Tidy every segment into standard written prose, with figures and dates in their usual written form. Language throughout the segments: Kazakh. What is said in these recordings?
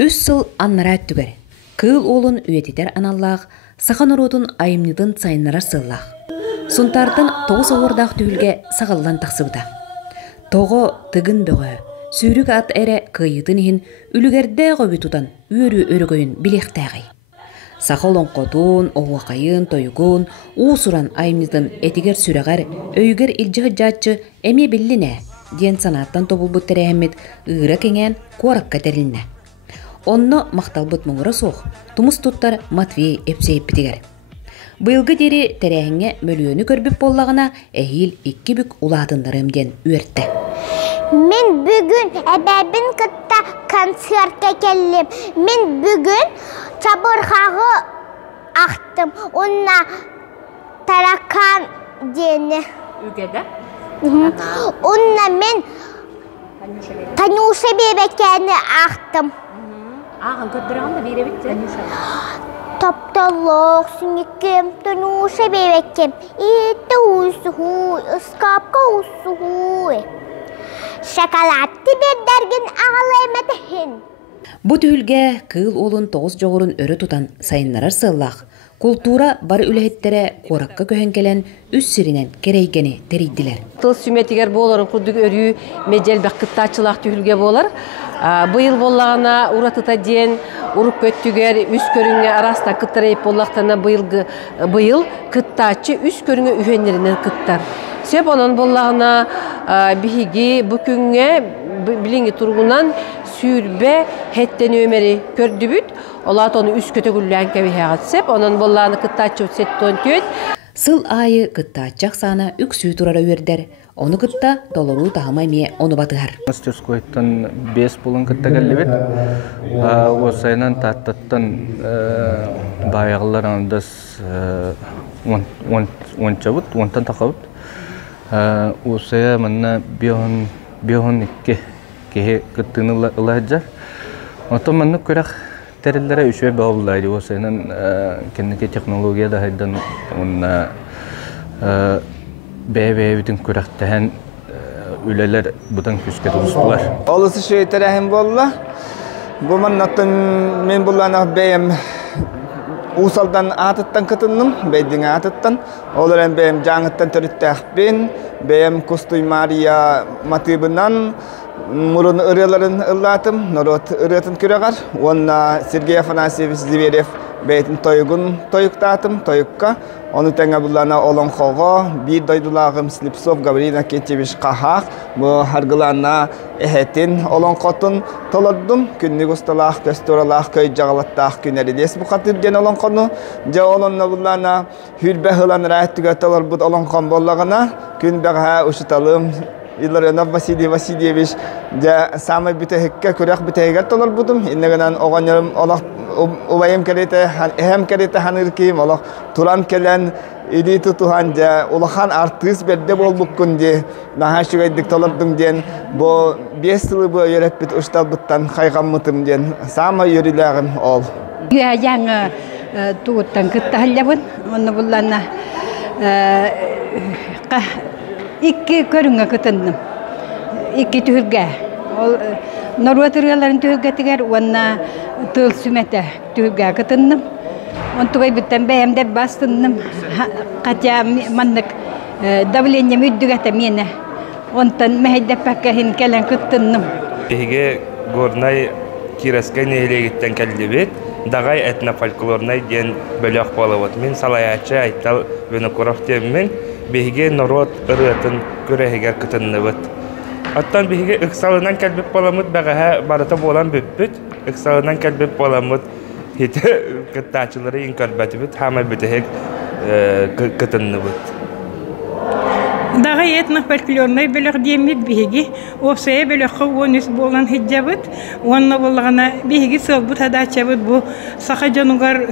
Үс сыл аннара өттүгер. Кыл олын үйетитер аналлах, сахан орудун айымнидын сайыннара сыллах. Сунтардын 9 оғырдақ түйілге сағаллан тақсыбыда. Тоғы тыгын бөғі, сүйрік ат әрі кыйытын ехін үлігерді ғөбі тұтан өрі өрігөйін білектәғай. Сақалон қотун, оғуақайын, тойгун, уусуран айымнидын этигер сүрәғар, өйгер илжіғі жатчы әме біліне, ден санаттан тобылбыт тәрәхімет ұйра кеңен қораққа тәріліне. Онны мақталбыт мұңыры соқ, тұмыс тұттар Матвей әпсейіп бітігер. Бұйылғы дері тәрәхіңе мөліөні көрбіп боллағына әйіл 2 бүк ұладындарымден үйертті. Мен бүгін әбәбін күтті концертке келіп. Мен бүгін чабырғағы ақтым. Онна таракан дені. Үгеді? Онна мен Танюша бебекені ақтым. Ағын көттіріғанда бере бітті? Тапталақ, сүнекем, Танюша бебекем. Итті ұсығу, ұскапқа ұсығу. Шоколадты бердерген ағалайматығын. Бұ түйілге кыл олын 9 жоғырын өрі тұтан сайынларар сыллақ. Культура бар үләхеттері қораққа көхен келен үс сиринен керейгені терейділер. Тыл сүметігер боларын құрдық өрі медел бәққіттачылақ түйілге болар. Бұйыл болағына ұратыта ден, ұрып көттігер үс көріңе араста қыттарайып болақтана бұйыл қыттачы үс көріңе үйенлерінен қыттар. Сеп onun болағына бігігі бүкінге біліңгі тұрғынан сүйірбе хеттен өмері көрді бүт. Олат оны үс көті күллән кәбі хағатсеп, onun болағына қыттачы өтсеттен төт. Сыл айы қыттачақ сана үксүй тұрары өрдер. Оны қытта долару тағымай ме оны батығар. Мастерскойттан 5 болын қытта кәлі бет. Осайынан таттаттан баяғылар аңдас 10 чабыт, 10-тан тақабыт. Осая манна биохон кеге кыттыны ылайджар. Отон манны көрәк тәрелләре үшөй баулайды. Осайынан кеннеке технология да хайдан бәй бүтін көрәктәһән үләләр бұдан күскә тұрыстылар. Олысы шөй тәрәхім болла. Бұл маннаттың мен бұллана бәйім Усалдан атыттан кытынным, бәйдің атыттан. Оларен бәйім жаңыттан түріттәқпен, бәйім Кустуй Мария матыбынан мұрын ұрыларын ұллатым, нұрот ұрытын күріғар. Онна Сергей Афанасьевич Зверев бәйтін тойықтатым, тойыққа. Оны тәңі бұллана олон қоға, бір дойдылағым Слепцов Гаврина Кетчевич қағақ, бұл харғылана әхетін олон қотын толырдым. Күннік ұсталақ, көстөралақ, көй жағалаттақ күнәрі дес бұқатыр ген олон қоны. Жа олонна бұллана хүрбә ғылан рәйттігі толыр бұд олон қон боллағына. Күн бәға ұшыталым. Илларынов Василий Васильевич самый битehekке көрәк битehegер толыр бұдым. Иннегенен оғанырым олақ Увайым кәреті, әхем кәреті ханыркейм, олақ туран кәлән иди тұтуған жа, олақан артыс берде бол бұққынде, наға шүгайдік толырдың ден, бұл 5 сылы бұл өреп біт ұштал бұттан қайған мұтым ден, сама өріләғім ол. Жаңы туғыттан күтті халябын, оны бұллана 2 көріңі күтіндім, 2 түхілге. Норватыргаларын төгәтигәр уанна тыл сүмәтә төгә кытынным. Онтугай биттән бәямдә бастынным. Катя мандык давление мүддүгәтә менә. Онтан мәһәдә пәккәһин кәлән кытынным. Беге горнай кирәскә нәһилегеттән кәлдебет. Дагай этно фольклорнай ден бөләк балават. Мен салаячы айтал венокоров теммен. Беге народ ырытын күрәһегә кытынныбыт. Аттан биһиге ыксалынан кәлбеп баламыт бәгәһә барата болан бүппүт. Ыксалынан кәлбеп баламыт хите кыттачылары инкәрбәтибит һәм битеһек кытынныбыт. Дагы этнық фольклорный бөлөк демит биһиги опсая бөлөккө онус болан хиджабыт. Онна болгана биһиги сылбыт хадачабыт бу саха жанугар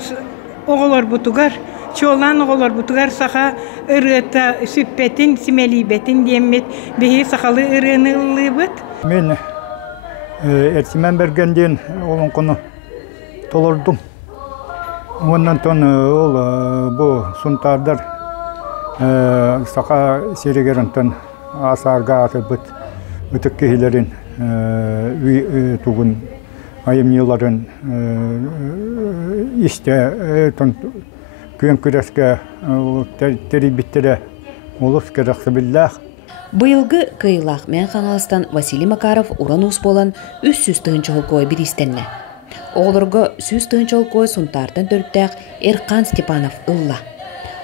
оголор бутугар. Чолан оголор бутугар саха ырыта сүппетин, симелибетин демет биһи сахалы ырынылыбыт. Мен эртимен бергенден олон кону толордум. Ондан тон ол бу сунтардар саха серегерентен асарга атыбыт үтүк кехилерин тугун айымныларын исте күн күрәскә терибиттере олус керәксә биллах. Быйылгы кыйлах мен хаңалыстан Василий Макаров уран ус болан үс сүз тыгынчыл кой бир истенне. Оғлырғы сүз тыгынчыл кой сунтартан төрттәк Эрқан Степанов ылла.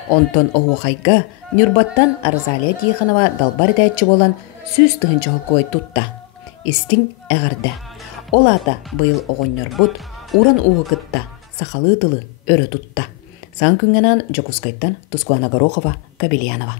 Онтон оғуқайга Нюрбаттан Арзалия Тиханова далбар дәтчі болан сүз тыгынчыл кой тутта. Истин әғарда. Ол ата быйыл оғыннар бұд уран уғықытта сақалы тылы өрі тутта. Сан күнгенан Жокускайттан Тускуана Горохова, Кабельянова.